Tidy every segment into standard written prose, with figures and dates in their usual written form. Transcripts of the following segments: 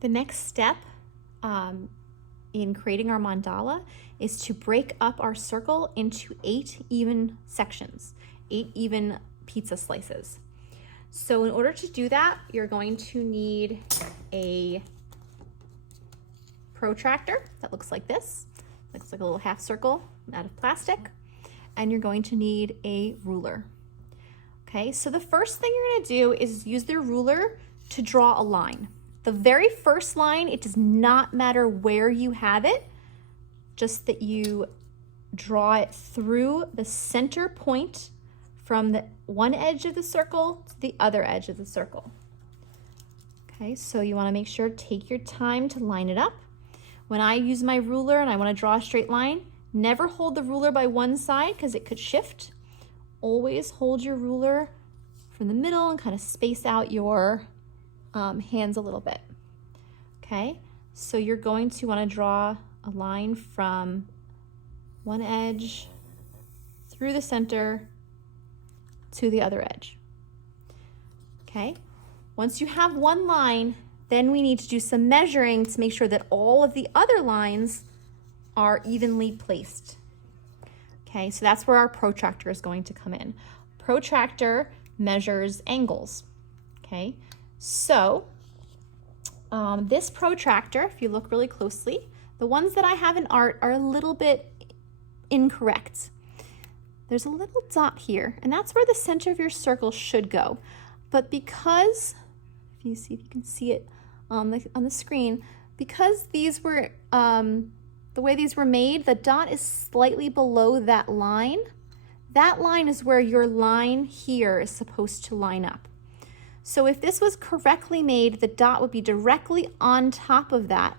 The next step in creating our mandala is to break up our circle into 8 even sections, 8 even pizza slices. So in order to do that, you're going to need a protractor that looks like this. Looks like a little half circle out of plastic. And you're going to need a ruler. Okay, so the first thing you're going to do is use the ruler to draw a line. The very first line, it does not matter where you have it, just that you draw it through the center point from the one edge of the circle to the other edge of the circle. Okay, so you want to make sure, take your time to line it up. When I use my ruler and I want to draw a straight line, never hold the ruler by one side because it could shift. Always hold your ruler from the middle and kind of space out your hands a little bit. Okay, so you're going to want to draw a line from one edge through the center to the other edge. Okay, once you have one line, then we need to do some measuring to make sure that all of the other lines are evenly placed. Okay, so that's where our protractor is going to come in. Protractor measures angles. Okay, so this protractor, if you look really closely, the ones that I have in art are a little bit incorrect. There's a little dot here, and that's where the center of your circle should go. But because, if you can see it on the screen, because these were, the way these were made, the dot is slightly below that line. That line is where your line here is supposed to line up. So if this was correctly made, the dot would be directly on top of that,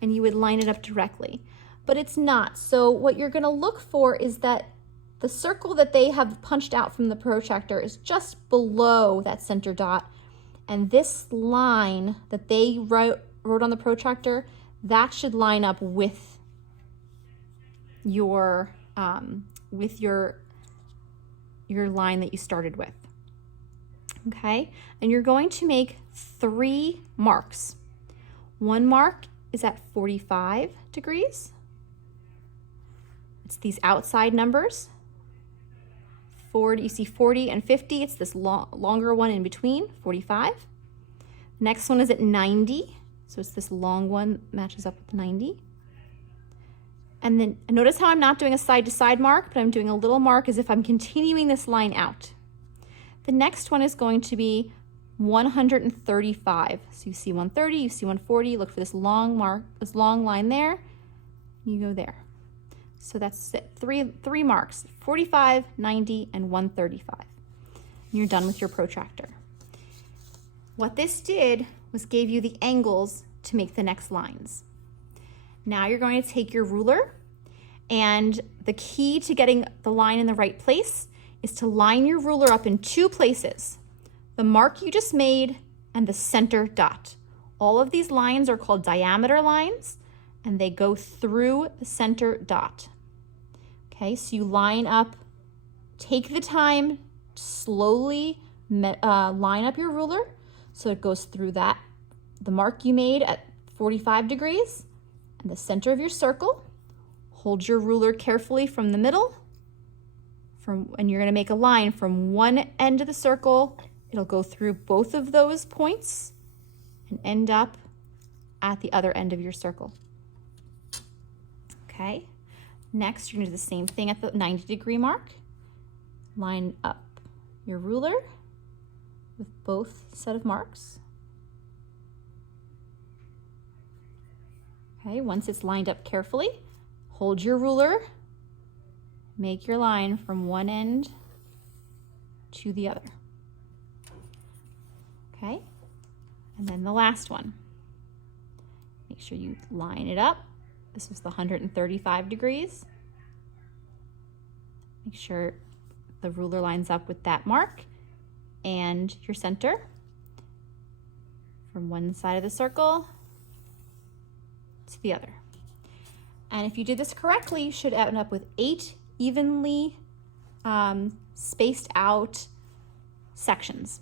and you would line it up directly. But it's not. So what you're going to look for is that the circle that they have punched out from the protractor is just below that center dot. And this line that they wrote on the protractor, that should line up with your line that you started with. Okay, and you're going to make 3 marks. One mark is at 45 degrees. It's these outside numbers. 40, you see 40 and 50, it's this longer one in between, 45. Next one is at 90, so it's this long one, matches up with 90. And then notice how I'm not doing a side-to-side mark, but I'm doing a little mark as if I'm continuing this line out. The next one is going to be 135. So you see 130, you see 140, look for this long mark, this long line there, you go there. So that's it, three marks, 45, 90, and 135. And you're done with your protractor. What this did was gave you the angles to make the next lines. Now you're going to take your ruler, and the key to getting the line in the right place is to line your ruler up in 2 places. The mark you just made and the center dot. All of these lines are called diameter lines, and they go through the center dot. Okay, so you line up, take the time, slowly line up your ruler so it goes through the mark you made at 45 degrees and the center of your circle. Hold your ruler carefully from the middle, and you're going to make a line from one end of the circle. It'll go through both of those points and end up at the other end of your circle. Okay, next you're going to do the same thing at the 90-degree mark. Line up your ruler with both set of marks. Okay, once it's lined up carefully, hold your ruler, make your line from one end to the other. Okay, and then the last one. Make sure you line it up. This was the 135 degrees. Make sure the ruler lines up with that mark and your center from one side of the circle to the other. And if you did this correctly, you should end up with 8 evenly spaced out sections.